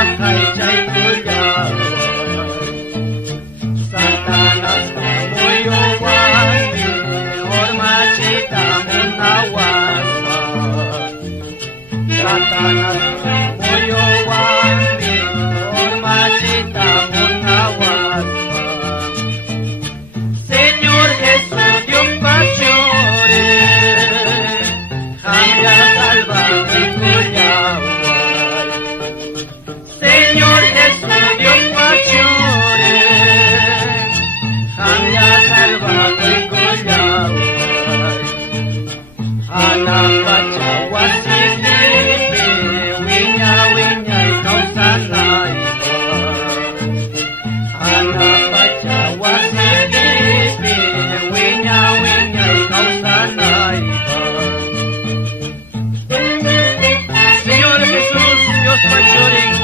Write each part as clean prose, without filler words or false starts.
hay chaykullawan Satanas kamuyuwanmi hormachita munawaspa Satanas kamuyuwanmi hormachita munawaspa Señor Jesús Dios pachore hamya salvador kullaway Señor Jesús Dios pachore hamya salvador kullaway Ana pachawasilipe wiña wiña ikausanay Ana pachawasilipe wiña wiña ikausanay Señor Jesús Dios pachoring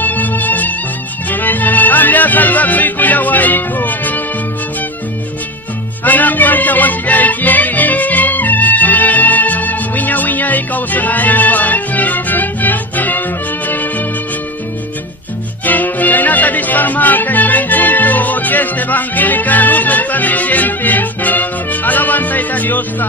hamya salvador kullawayku Ana pachawasilipe wiña wiña ikausanaypa Renata Dispamaca y conjunto Orquesta Evangélica Luz Resplandeciente Alabanza Italiosa